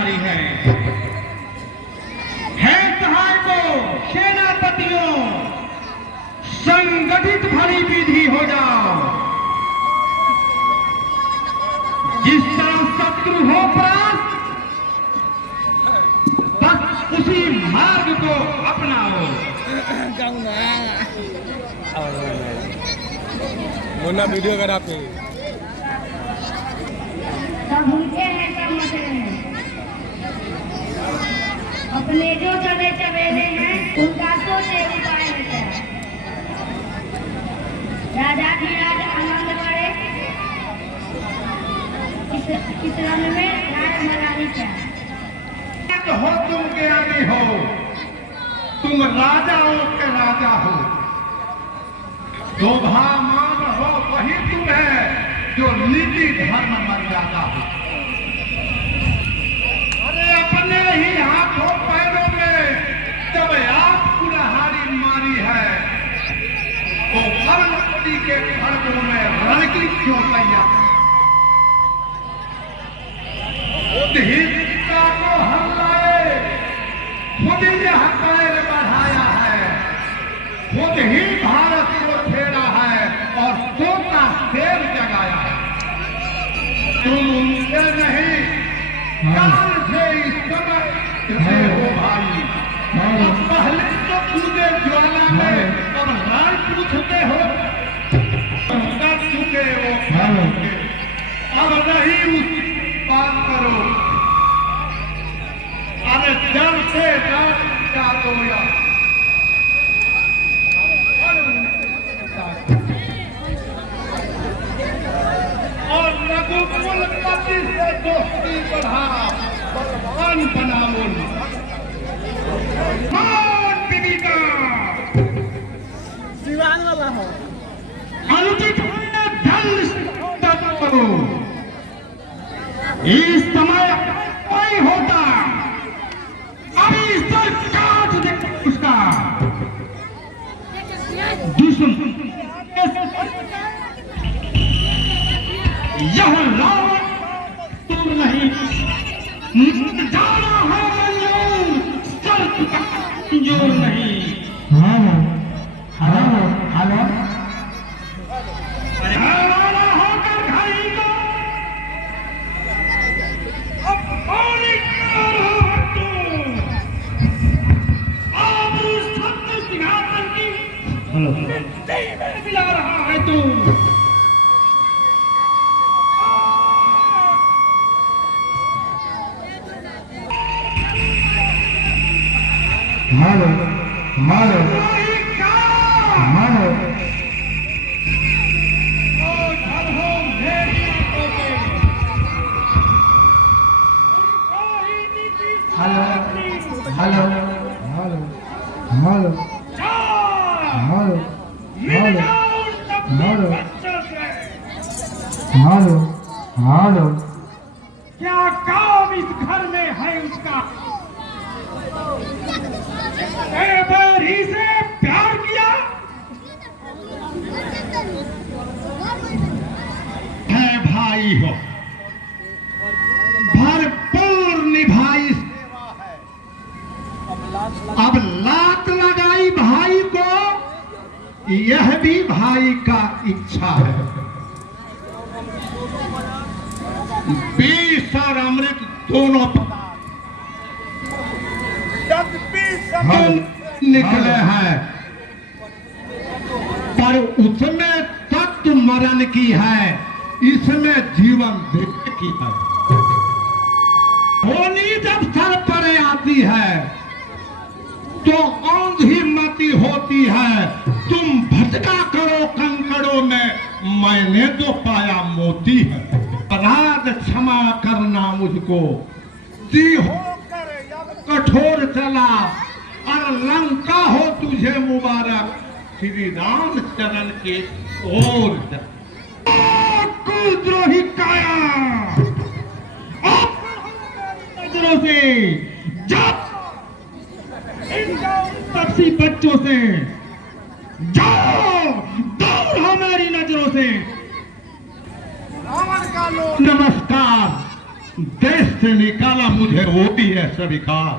जारी है सहायकों, सेनापतियों, संगठित भली विधि हो जाओ। जिस तरह शत्रु हो परास्त, बस उसी मार्ग को अपनाओ। मुन्ना वीडियो बनाते सब भूखे हैं, सब मजे हैं। अपने जो चले चबेले हैं उनका सोचे उपाय है क्या? राजा की राज आनंद करे, किस रंग में राज मनानी क्या? हो तुम ज्ञानी हो, तुम राजाओं के राजा हो। शोभामान हो वही तुम है जो नीति धर्म मर्यादा हो। अरे अपने ही हाथों पैरों में जब आप कुल्हाड़ी मारी है तो कर्मपति के खड़गों में रण की क्यों तैयार? खुद ही सीता को हम लाए, खुद ही यह पैर बढ़ाया है, खुद ही भारत को छेड़ा है और सोता शेर जगाया है। तुम उनसे नहीं, काल से इस समय से हो भाई। अब पहले तो कूदे ज्वाला में, अब राय पूछते हो, कर चुके हो, अब नहीं उस बात करो। अरे जल से जल का दो या और रघुकुल पति से दोस्ती बढ़ा, बलवान बनाओ। दीपिका दीवान वाला हो अनुचित धन करो। इस समय कोई होता अभी सर काट दे उसका दुश्मन। यह रावण तुम नहीं, जाना है मंजूर, सर मंजूर नहीं। हेलो हैराना होकर घड़ी को अब पानी कर हो भक्तों, अब उस सत्य सिंहासन की मिट्टी में मिला रहा है तू। मारो मारो मारो hello hello hello hello hello hello hello hello क्या काम इस घर में है उसका? एक ही से प्यार किया है, भाई हो भरपूर निभाई, अब लात लगाई भाई को, यह भी भाई का इच्छा है। विष और अमृत दोनों निकले हैं, पर उसमें तत्व मरण की है, इसमें जीवन देने की है। होनी जब सर पर आती है तो औंधी मती होती है। तुम भटका करो कंकड़ों में, मैंने तो पाया मोती है। अपराध क्षमा करना मुझको, दी होकर कठोर चला, और लंका हो तुझे मुबारक, श्री राम चरण के ओर। कुलद्रोही काया, नजरों से जब तपसी बच्चों से जाओ, दूर हमारी नजरों से। नमस्कार देश से निकाला मुझे वो भी है स्वीकार।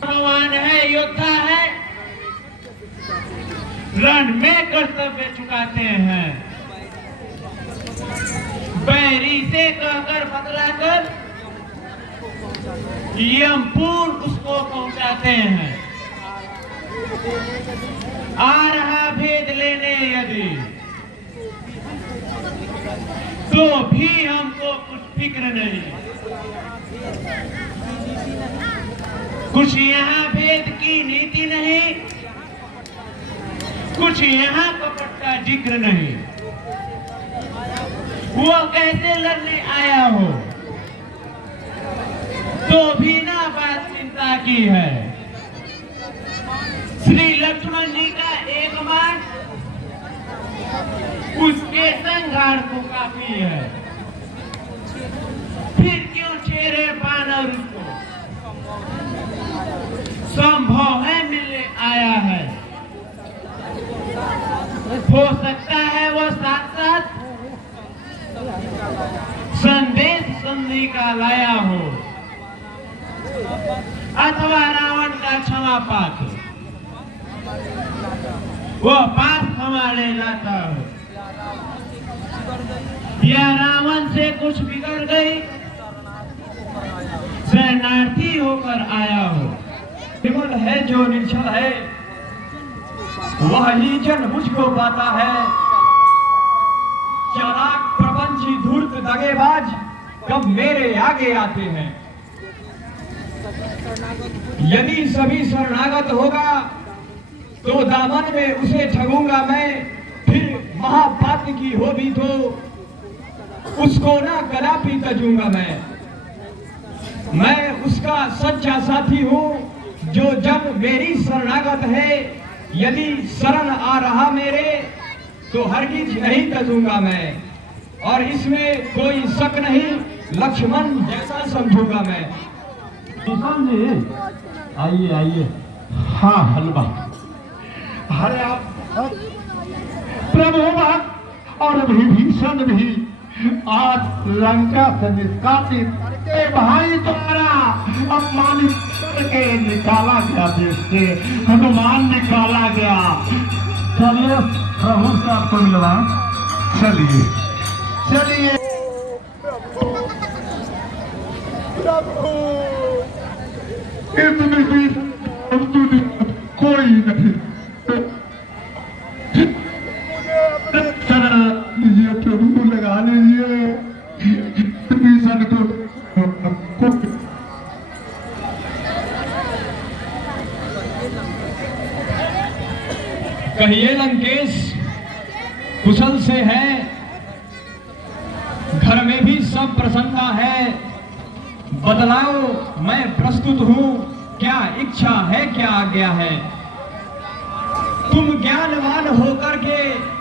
भगवान है, योद्धा है, रण में कर्तव्य चुकाते हैं, बैरी से कहकर बतलाकर यमपुर उसको पहुंचाते हैं। आ रहा भेद लेने यदि तो भी हमको कुछ फिक्र नहीं। कुछ यहाँ भेद की नीति नहीं, कुछ यहाँ कपट का जिक्र नहीं। वो कैसे लड़ने आया हो तो भी ना बात चिंता की है। श्री लक्ष्मण जी का एक मान उसके संघार को काफी है, फिर क्यों चेहरे बानर उसको? संभव है मिलने आया है, हो सकता है वो साथ साथ संदेश संधि का लाया हो, अथवा रावण का क्षमा पाके वो पाप हमारे लाता हो, या रावण से कुछ बिगड़ गई, शरणार्थी होकर आया हो। केवल है जो निर्छल है वही जन मुझको पाता है। चालाक प्रपंची धूर्त दगेबाज कब मेरे आगे आते हैं। यदि सभी शरणागत होगा तो दामन में उसे ठगूंगा मैं, फिर महापात्र की हो भी तो उसको ना कदापि तजूंगा मैं उसका सच्चा साथी हूँ जो जब मेरी शरणागत है। यदि शरण आ रहा मेरे तो हरगिज नहीं तजूंगा मैं, और इसमें कोई शक नहीं, लक्ष्मण जैसा समझूंगा मैं। आइए आइए। हाँ हलवा, अरे आप प्रभु भक्त और विभीषण भी आज लंका से निष्कासित करके भाई द्वारा अपमानित करके निकाला गया, देश से हनुमान निकाला गया। चलिए प्रभु से आपको मिलवा, चलिए चलिए। इतनी भी कोई नहीं, लीजिए प्रभु, लगा लीजिए विभीषण को। कहिए लंकेश कुशल से है, घर में भी सब प्रसन्नता है। बतलाओ मैं प्रस्तुत हूँ, क्या इच्छा है क्या आज्ञा है। तुम ज्ञानवान होकर के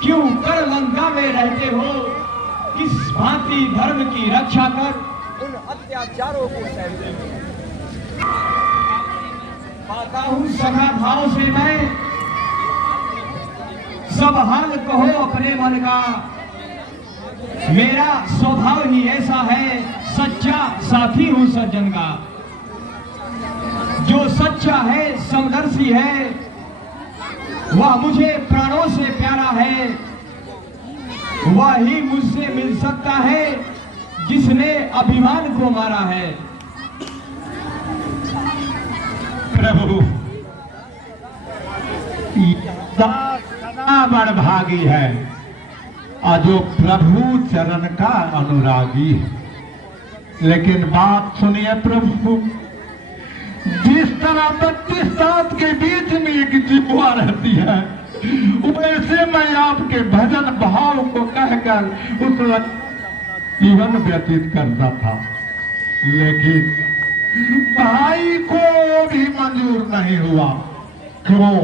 क्यों कर लंका में रहते हो, किस भांति धर्म की रक्षा कर उन अत्याचारों को सहते हो। पाता हूँ सखा भाव से मैं, सब हाल कहो अपने मन का। मेरा स्वभाव ही ऐसा है, सच्चा साथी हूँ सज्जन का। जो सच्चा है समदर्शी है, वह मुझे प्राणों से प्यारा है। वह ही मुझसे मिल सकता है जिसने अभिमान को मारा है। प्रभु बड़भागी है और जो प्रभु चरण का अनुरागी है। लेकिन बात सुनिए प्रभु, जिस तरह 32 दांत के बीच में एक जिह्वा रहती है, वैसे मैं आपके भजन भाव को कहकर उस जीवन व्यतीत करता था, लेकिन भाई को भी मंजूर नहीं हुआ। क्यों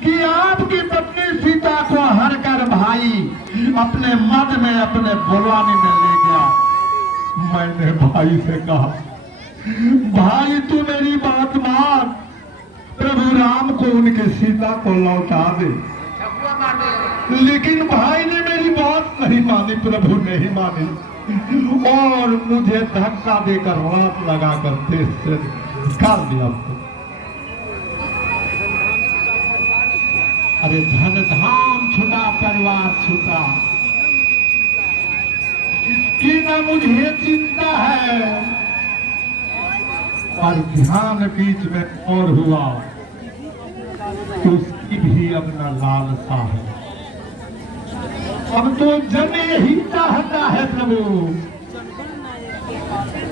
कि आपकी पत्नी सीता को हर कर भाई अपने मद में, अपने बुलवानी में ले गया। मैंने भाई से कहा, भाई तू मेरी बात मान, प्रभु राम को उनके सीता को लौटा दे। लेकिन भाई ने मेरी बात नहीं मानी, प्रभु नहीं मानी। और मुझे धक्का देकर हाथ लगाकर देश से निकाल दिया। अरे धन धाम छूटा, परिवार छूटा, इसकी न मुझे चिंता है। और ध्यान बीच में और हुआ, उसकी भी अपना लालसा है। अब तो जन यही चाहता है प्रभु,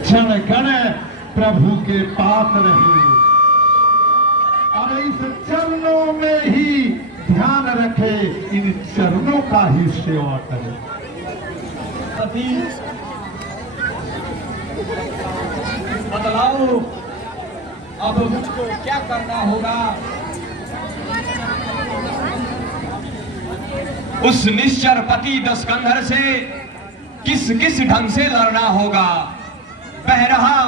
क्षण गण प्रभु के पास रहे और इस चरणों में ही ध्यान रखे, इन चरणों का ही सेवा करे। बदलाओ, अब मुझको क्या करना होगा? उस निश्चर पति दस्कंधर से किस किस ढंग से लड़ना होगा? बह रहा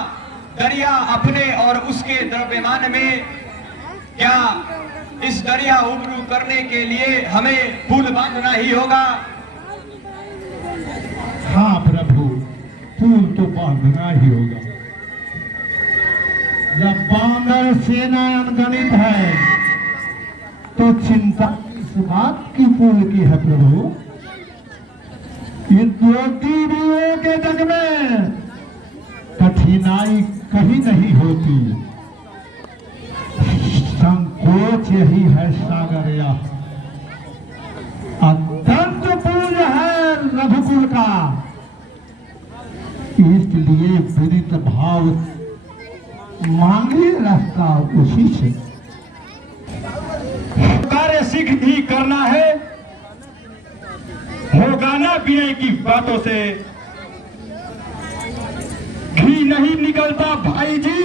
दरिया अपने और उसके द्रव्यमान में, क्या इस दरिया उबरू करने के लिए हमें पुल बांधना ही होगा? हाँ प्रभु, पुल तो बांधना ही होगा। जब बांधर सेना अनगणित है तो चिंता इस बात की पुल की है प्रभु। इन द्रोटियों के जग में कठिनाई कहीं नहीं होती, संकोच यही है सागर या अत्यंत पूज है रघुकुल का। इसलिए विदित भाव मांगे रास्ता उसी से। कार्य शीघ्र ही करना है, होगा ना विनय की बातों से। घी नहीं निकलता भाई जी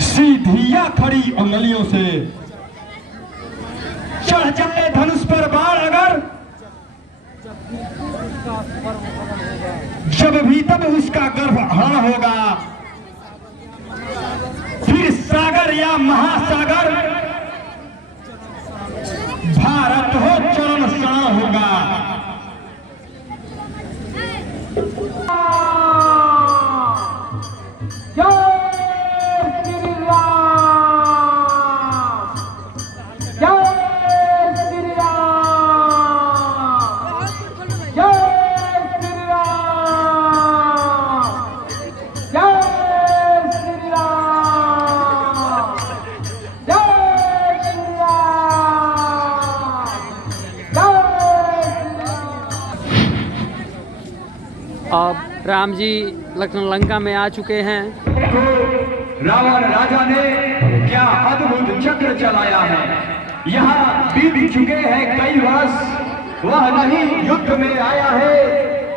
सीधिया खड़ी उंगलियों से। चढ़ जाए धनुष पर बाण अगर, जब भी तब उसका गर्भ हरण होगा। फिर सागर या महासागर, भारत हो चरण शरण होगा। अब राम जी लक्ष्मण लंका में आ चुके हैं। रावण राजा ने क्या अद्भुत चक्र चलाया है। यहाँ बीत चुके हैं कई वर्ष, वह नहीं युद्ध में आया है।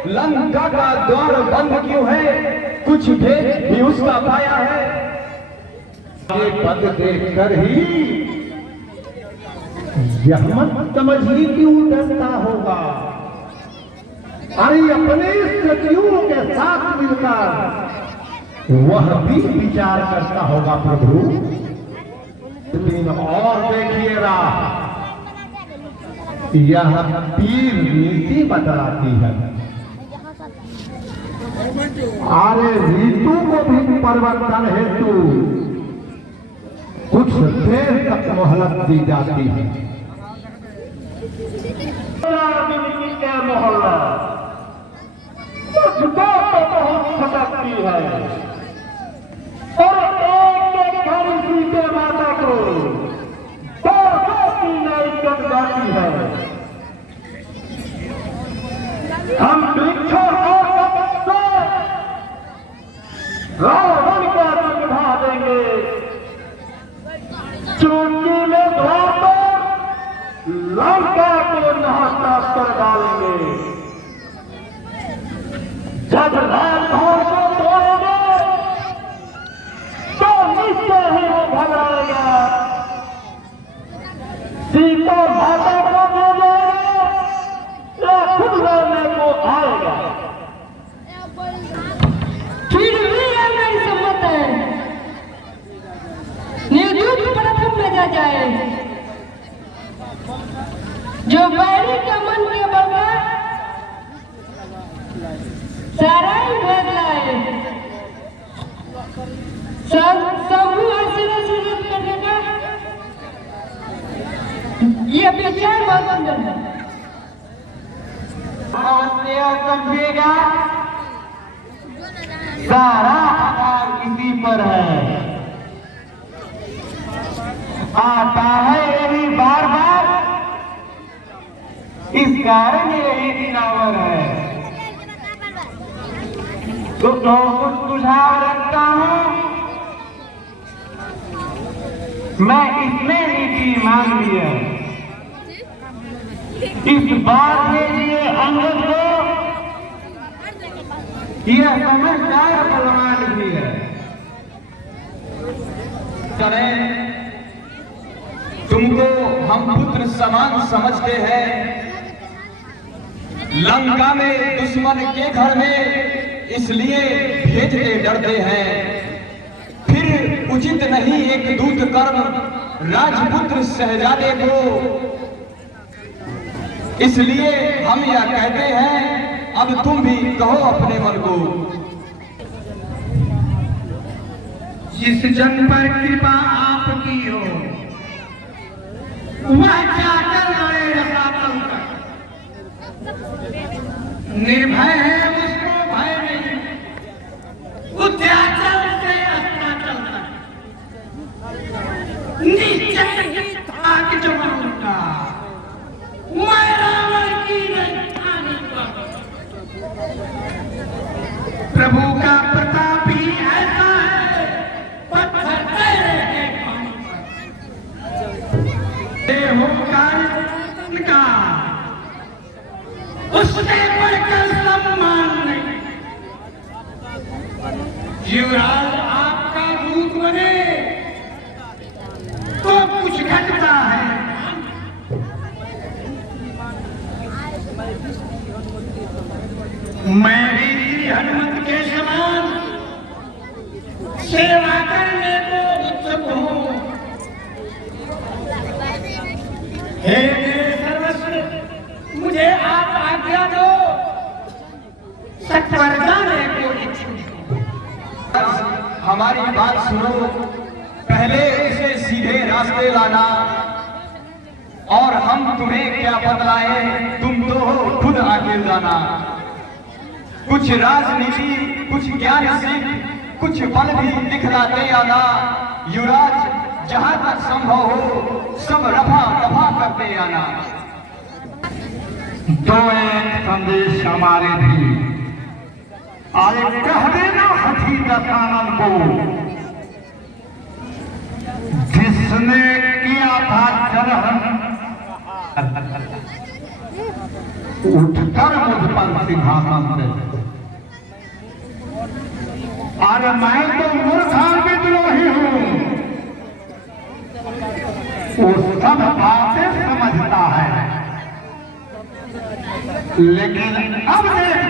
लंका का द्वार बंद क्यों है? कुछ भेद भी उसका पाया है। ये पद देखकर ही यह मत समझिए क्यों डरता होगा। अरे अपने सचिवों के साथ मिलकर वह भी विचार करता होगा प्रभु। दिन और देखिएगा, यह तीर नीति बतलाती है। अरे ऋतु को भी परिवर्तन हेतु कुछ देर तक मोहलत दी जाती है। मोहल्ला मुझको तो बहुत खटकती है और एक घर इसी के माता को बरसों की नहीं कट जाती है। हम वृक्षों को रावण का निभा देंगे, चौकी में धोकर लंका को नहाता कर डालेंगे। जब रावण को तोड़ेंगे तो निश्चय ही वो भगाएगा। सीता माता को बोलेगा या खुद लड़ने को आएगा। फिर भी यह नहीं सम्मत है, निर्युद्ध प्रथम भेजा जाए। जो बैरी के मन के बगैर सारा ही बदलाए सब आशीर्वाद करने का ये विचार बहुत सुंदर है। समझेगा सारा आधार इसी पर है, आता है यही बार बार, इस कारण यही दिनावर है। तो कुछ सुझाव रखता हूं, मैं इसमें नीति मान लिया। इस बार के लिए अंगद को यह समझदार बलवान भी है। तुमको हम पुत्र समान समझते हैं, लंका में दुश्मन के घर में इसलिए भेजते डरते हैं, फिर उचित नहीं एक दूत कर्म राजपुत्र शहजादे को, इसलिए हम यह कहते हैं अब तुम भी कहो अपने मन को। जिस जन पर कृपा आपकी हो वह जाकर लड़े रसातल तक, निर्भय है उसको भय नहीं, उद्याचल से अस्ताचल तक, निश्चय ही थाक जमाऊंगा मैं रावण की राजधानी पर। प्रभु का प्रताप ही ऐसा है, पत्थर तेरे हैं पानी पर। देहो कार्य का उससे बढ़कर सम्मान नहीं, युवराज आपका दूत बने तो कुछ घटता है। मैं भी श्री हनुमत के समान सेवा करने को उत्सुक हूँ। हे मेरे सर्वस्व, मुझे आप आज्ञा दो, सत्वर जाने को इच्छुक हूँ। हमारी बात सुनो, पहले उसे सीधे रास्ते लाना, और हम तुम्हें क्या बतलाएं, तुम तो हो खुद आगे जाना। कुछ राजनीति, कुछ ज्ञान सीख, कुछ बल भी दिखलाते आना, युवराज जहां तक संभव हो सब रफा दफा करते आना। दो एक संदेश हमारे भी आगे कह देना हठी दशानन को, जिसने किया था जरहन उठकर मुझ पर सिंहासन से। अरे मैं तो मूर्खा विद्रोही हूँ, वो सब बातें समझता है, लेकिन अब देख